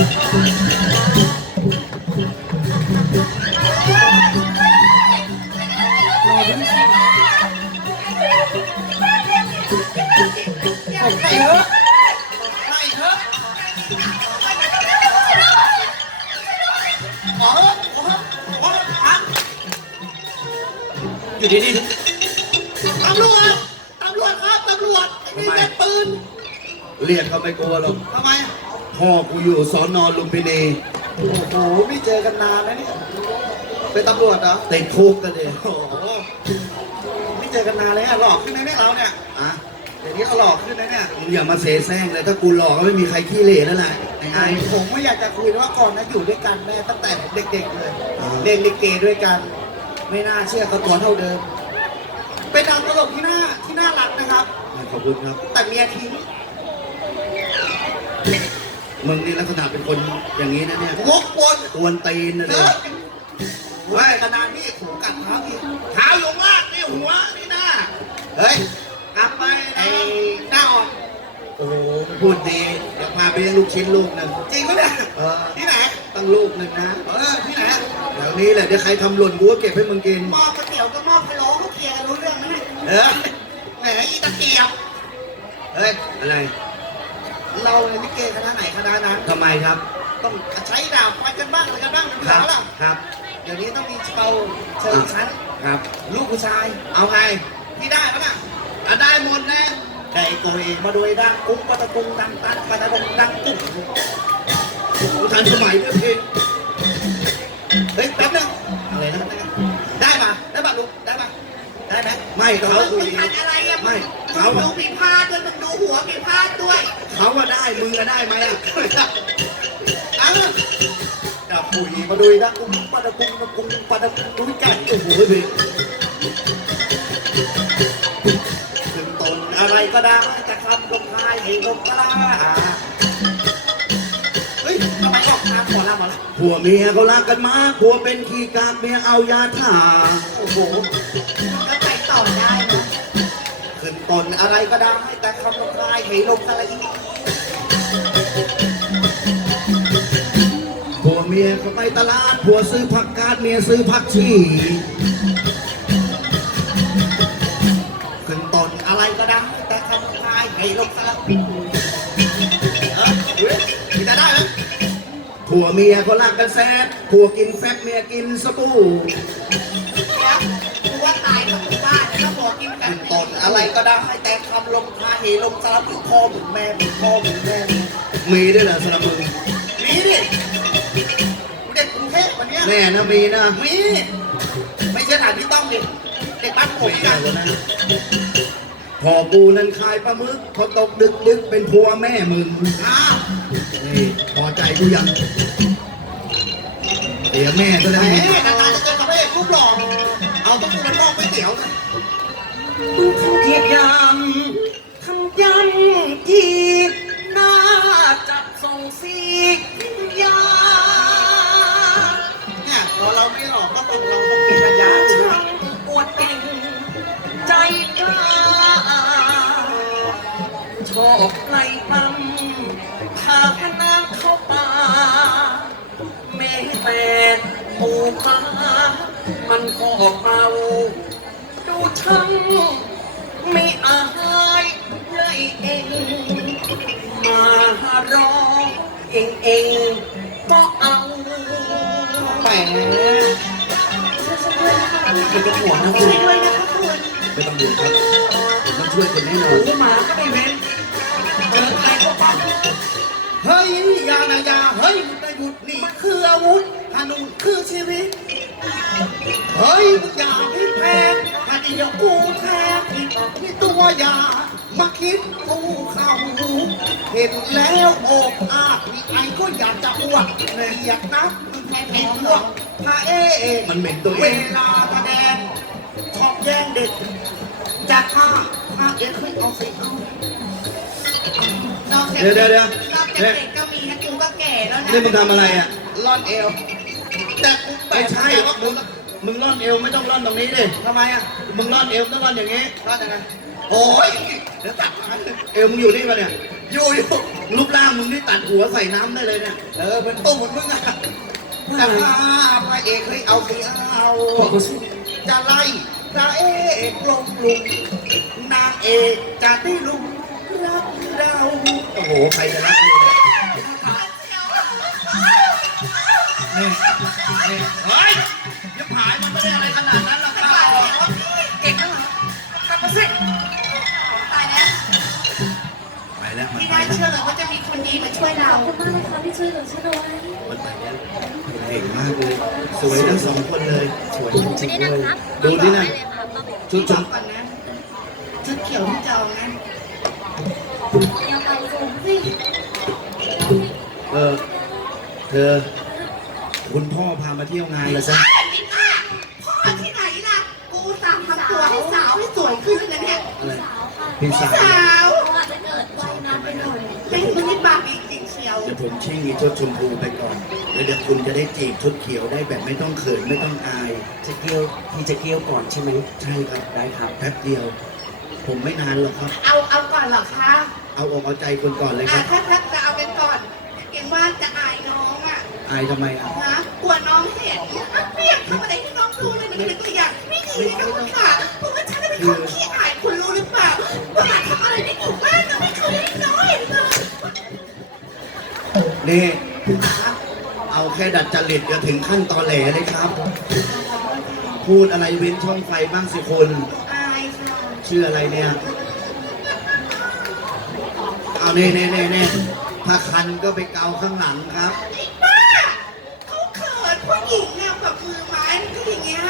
ไปเถอะไปเถอะขอเถอะขอเถอะขอเถอะอะอยู่ดีตำรวจ ตำรวจครับ ตำรวจไอ้นี่เล่นปืน ๆเรียกเขาไม่กลัวหรอก ทำไม พ่อกูอยู่สอนอลุมพินีโอ้โหไม่เจอกันนานแล้วเนี่ยเป็นตำรวจเหรอติดคุกกันเลยโอ้โหไม่เจอกันนานเลยอะหลอกขึ้นนะเนี่ยเราเนี่ยอะเดี๋ยวนี้เราหลอกขึ้นนะเนี่ยมึงอย่ามาเสแสร้งเลยถ้ากูหลอกก็ไม่มีใครขี้เหร่แล้วแหละไอ้ไอ้ ผมไม่อยากจะคุยนะว่าก่อนนะอยู่ด้วยกันแม่ตั้งแต่ผมเด็กๆเลยอ่า เล่นลิเกด้วยกัน ไม่น่าเชื่อเขาตัวเท่าเดิม เป็นดาวตลกที่น่าที่น่ารักนะครับ ขอบคุณครับ แต่เมียทิ้ง มึงนี่ลักษณะเป็นคนอย่างนี้นะเนี่ยงกวนกวนตีนนะเนเลยอะเฮ้ยขนาดนี้หูกัดเท้าอีกเท้าอยู่มากนี่หัวนี่หน้าเฮ้ยกลับไปไอ้หน้าอ่อนโอ้โหพูดดีเดี๋ยวพาไปเลี้ยงลูกชิ้นลูกหนึ่งจริงปะเนี่ยเออที่ไหนตั้งลูกหนึ่งนะ เออที่ไหนแถวนี้แหละเดี๋ยวใครทำหล่นกูก็เก็บให้มึงกิน หม้อก๋วยเตี๋ยวกับหม้อพะโล้เขาเคลียร์กันรู้เรื่องไหมเนี่ยเออแหมอีตะเกียบเฮ้ยอะไร เราเนี่ยลิเกคณะไหนคณะนั้นทำไมครับ ต้องใช้ดาบฟันกันบ้างอะไรกันบ้างเป็นคเรื่รัอบงแล้วครับ เดี๋ยวนี้ต้องมีเชาเชิญชั้นครับ ลูกผู้ชาย เอาไงที่ได้ปะน่ะอะได้หมดนะได้ตัวเองมาโดยดังกุ้งปะตะกุงดังตันปะตะกุงดังกุ้งกูทันสมัยด้วยเพลงเฮ้ยแป๊บนึงอะไรนะได้ปะได้ปะลูกได้ปะได้ไหมไม่เขาคุยมึงทันอะไรอะไม่มึ เขางดูปีพาดด้วยมึงดูหัวปีพาดด้วยเขาว่าได้มึงก็ได้ไหมอะเอ้าดับปุ๋ยมาโดยดังกุ้งปะตะกุงตะกุงปะตะกุงดูกันโอ้โหพี่ถึงตนอะไรก็ได้จะคำลงท้ายให้ลงกล้าเฮ้ยทำไมออกทางขอลาหมอละผัวเมียเขารักกันมากผัวเป็นขี้กากเมียเอายาถ่าโอ้โห ตนอะไรก็ได้ แต่คำลงท้ายให้ลงอะไรอีกผัวเมียเขาไปตลาดผัวซื้อผักกาดเมียซื้อผักชีขึ้นตนอะไรก็ได้ แต่คำลงท้ายให้ลงอะไรเออเฮ้ยมีแต่ได้ไหมผัวเมียเขารักกันแซ่บผัวกินแฟบเมียกินสบู่ อะไรก็ได้แต่คำลงท้ายให้ลงสารพัดพ่อมึงแม่มึงพ่อมึงแม่มีด้วยเหรอสำหรับมึงมีดิเด็กกรุงเทพวันเนี้ยแน่นะมีนะมีไม่ใช่ถามพี่ต้องดิเด็กบ้านผมกันะพอปูนั้นขายปลาหมึกพอตกดึกดึกเป็นผัวแม่มึงอ้าวนี่พอใจกูยังเดี๋ยวแม่ก็ได้มนานๆจะเจอกับพระเอกรูปหล่อเอาต้องกูเป็นนอกก๋วยเตี๋ยวเลย เทียบยำคำยำอีกน่าจะส่งสียาเนี่ยพอเราไม่หลอกก็ต้องเราต้องมีปัญญาถึงช่างอวดเก่ง ใจกล้าชอบไล่ลำพาพนางเข้าป่าแม้แต่ปูปลามันก็เมา ช่างไม่อายเลยเองมาร้องเองเองก็เอาแหมไม่ต้องห่วงนะคุณช่วยด้วยนะคะคุณไม่ต้องห่วงครับผมต้องช่วยคุณแน่นอหนหมาก็ไม่เว้นเจอใครก็ปั๊บเฮ้ยยานะอยาเฮ้ยมึงได้หยุดนี่คืออาวุธฮานุคือชีวิต เฮ้ยมึงอย่าให้แพ้ อย่ากูแพ้ที่ที่ตัวยามาคิดกูเข้าเห็นแล้วอกอาดมีไอก็อยากจะอ้วกเลยอยากนับไอ้พวกพระเอกมันเหม็นตัวเอเวงลาแดงชอบแย่งเด็กจากข้าข้าเอ็ดไม่เอาสิเอานอกจากเดี๋ยวเดี๋ยวเดี๋ยวนอกจากเด็กก็มีนะกูก็แก่แล้วนะนี่มึงทำอะไรอะ ร่อนเอวแต่กูไม่ใช่ว่ามึง มึงร่อนเอวไม่ต้องร่อนตรงนี้ดิทำไมอะ มึงร่อนเอวต้องร่อนอย่างนี้ ร่อนยังไง โอ้ยเดี๋ยวตัดมาเอวมึงอยู่นี่ปะเนี่ย อยู่อยู่รูปร่างมึงนี่ตัดหัวใส่น้ำได้เลยเนี่ย เออเป็นตุ้มเหมือนมึงอะจะพาพระเอกให้เอาสิเอาจะไล่พระเอกลงลุงนางเอกจะได้ลุงรักเราโอ้โหใครจะรักมึงเนี่ยนี่นี่ย เชื่อเลยว่าจะมีคนดีมาช่วยเรา ขอบคุณมากนะคะที่ช่วยเหลือฉันเอาไว้มันไปแล้วเก่งมากเลย สวยทั้งสองคนเลย สวยจริงๆเลยดูดินะชุดชบอมกก่อนนะชุดเขียวที่จองนะอย่าไปสูงสิเออเธอ คุณพ่อพามาเที่ยวงานแล้วซะไอ้พี่ป้าพ่อที่ไหนล่ะ กูตามทำตัวให้สาวให้สวยขึ้นนะเนี่ยอะไรสาวค่ะพี่สาว มชิ่งอีชุดชมพูไปก่อนแล้วเดี๋ยวคุณจะได้จีบชุดเขียวได้แบบไม่ต้องเขินไม่ต้องอาย จะเกี่ยวพี่จะเกี่ยวก่อนใช่ไหมใช่ครับได้ครับแป๊บเดียว ผมไม่นานหรอกครับ เอาเอาก่อนเหรอคะเอาอกเอาใจคนก่อนเลยคอะรับ ถ้าถ้าจะเอากันก่อนเก่งว่าจะอายน้องอะอายทำไมอะนะ นี่เอาแค่ดัดจริตจะถึงขั้นตอแหลเลยครับ พูดอะไรเว้นช่องไฟบ้างสิคุณอายค่ะชื่ออะไรเนี่ย เอาเน่เน่เน่เน่ถ้าคันก็ไปเกาข้างหลังครับ ไอ้บ้าเขาเขินผู้หญิงเนี่ยกับมือไม้มันก็อย่างเงี้ย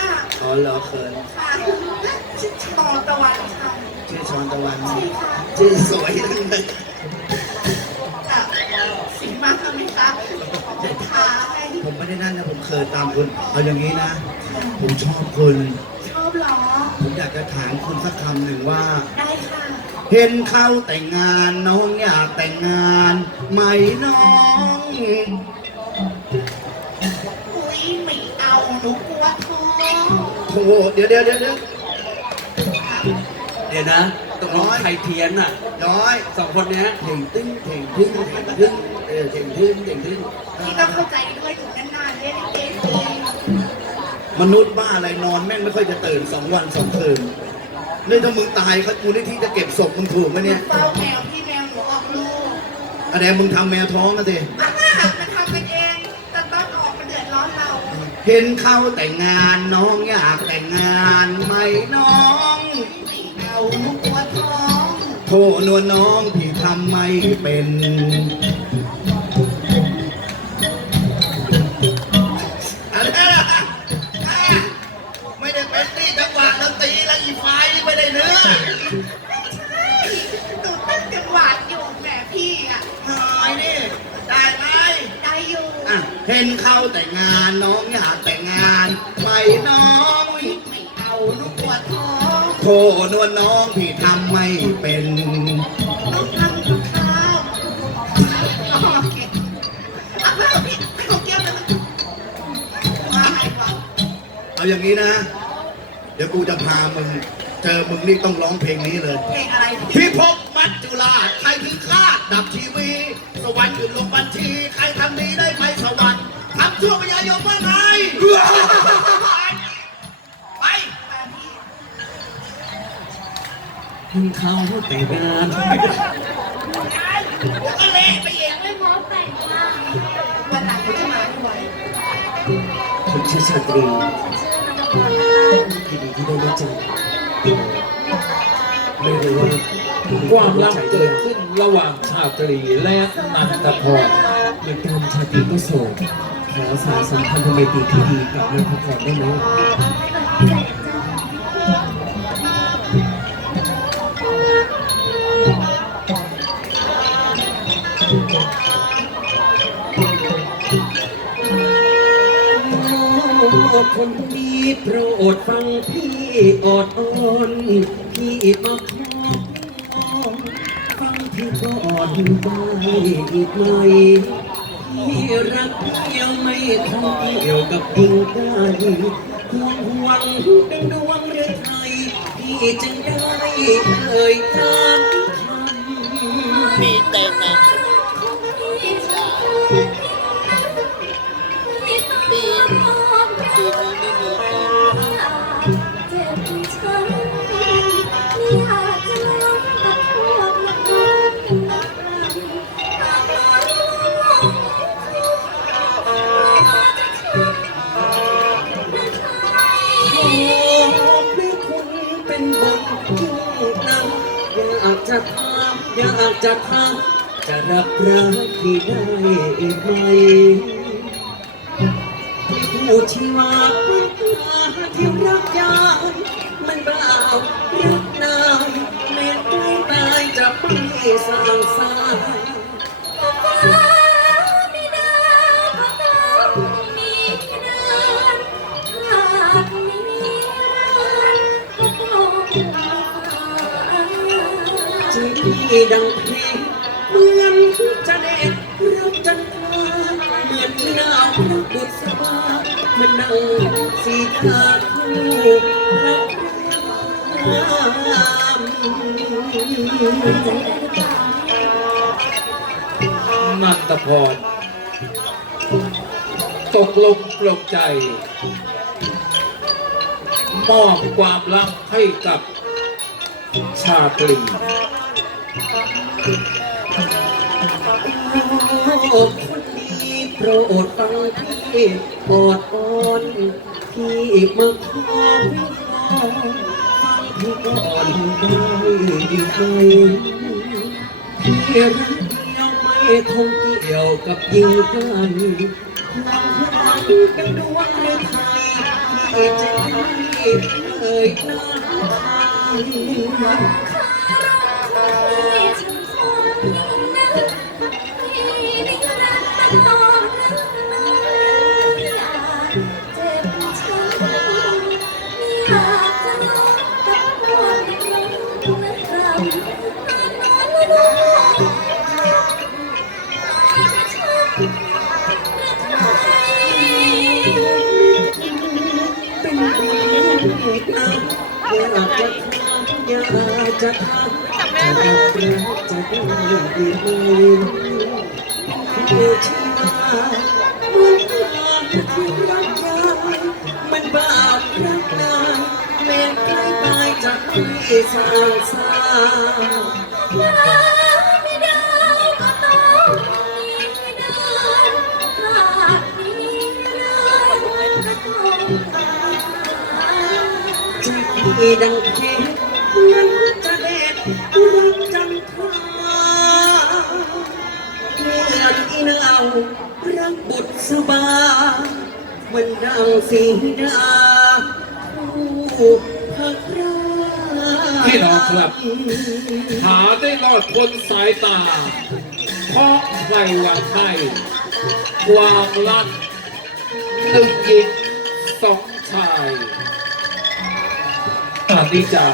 อ๋อเหรอเขินค่ะชื่อชอตะวันค่ะชื่อชอนตะวัน ใช่ค่ะ ชื่อสวยจังเลยแบบ สีมาทำไหมคะจะทาให้ผมไม่ได้นั่นนะผมเขินตามคุณเอาอย่างนี้นะ ผมชอบคุณ ชอบเหรอ ผมอยากจะถามคุณสักคำหนึ่งว่า ได้ค่ะ เห็นเขาแต่งงานน้องอยากแต่งงานไหมน้องอุ้ยไม่เอาหนูกลัวท้องโถเดี๋ยวเดี๋ยวเดี๋ยวเดี๋ยวเดี๋ยวนะตกลงใครเทียนอะย้อยสองคนเนี้ย เถ่งตึ้งเถ่งตึ้งเถ่งตึ้ง เออเถ่งตึ้งเถ่งตึ้งพี่ต้องเข้าใจด้วยอยู่นานๆเล่นเกมเองมนุษย์บ้าอะไรนอนแม่งไม่ค่อยจะตื่นสองวันสองคืนนี่ถ้ามึงตายเขากูนี่ที่จะเก็บศพมึงถูกไหมเนี่ยเฝ้าแมวพี่แมวหนูออกลูกอะไรมึงทำแมวท้องกันสิอะมันทำกันเองแต่ตอนออกมันเดือดร้อนเราเห็นเขาแต่งงานน้องอยากแต่งงานไหมน้องไม่เอาหนูกลัวท้องโทนวลน้องพี่ทำไม่เป็น ให้ก่อนเอาอย่างนี้นะ เดี๋ยวกูจะพามึง เจอมึงนี่ต้องร้องเพลงนี้เลยเพลงอะไรพี่พิภพมัจจุราชใครถึงคาดดับทีวี สวรรค์ขึ้นลงบัญชี ใครทำดีได้ไปสวรรค์ทำชั่วพยายมว่าไง เพิ่งเข้าแต่งงานก็เละไปเองไม่พร้อมแต่งค่ะวันหลังเขาจะมาด้วยคุณชาชาตรีชื่อนันทพรนะคะที่ดีที่ได้รู้จักไม่รู้ว่าความลับเกิดขึ้นระหว่างชาตรีและนันทพรเหมือนกันชาตรีก็โสดขอสารสัมพันธ์ทำไมตรีที่ดีกับนันทพรได้ไหม คนดีโปรดฟังพี่อดอ่อน พี่มาขอฟังพี่ก่อนได้อีกไหมพี่รักเดียวไม่ทำเกี่ยวกับยิงได้ห่วงห่วงเป็นดวงหรือไทยพี่จึงได้เอ่ยตามคำมีแต่นาง จะทำจะรับรักที่ได้ไหมผู้ที่ว่าที่รักยานมันบ่าวรักนายแม้ใกล้ตายจะไม่สร้างสาย ที่ดังพลงเมือนจะเด็ดรักจันทราเหมือนดาวพระบุษบามันนั่งสีทาคู่ระรามใจได้หรือเปล่านันตพรตกลงปลงใจ มอบความรักให้กับชาตรี โอ้คนดีโปรดฟังพี่ปอดอ่อนพี่มาขอพี่ก่อนได้ไหมเกี่ยวไม่คงเกี่ยวกับยิงกันความรักเป็นดวงในไทยที่จะให้เอ่ยน้ำทา เป็นเพียงเด็กน้ำอยากจะอยากจะทำจะรักจะด้ดีเมื่อที่มาเมื่อที่รักมันบาปรักนายแม้ใกล้ตายจม่สร้างสรรค์ไม่ได้ก็ต้องมีเดินหากมีเรื่อง ก็ต้องตายใจพี่ดังเพชรเหมือนจะเด็ดรักจันทราเมื่อนอีนาวรักบุตรสบา มันดังสีดาผู้พักรา พี่หรอกครับ หาได้รอดพ้นสายตา เพราะใครวางใครความรักหนึ่งหญิงสองชายอานิจจา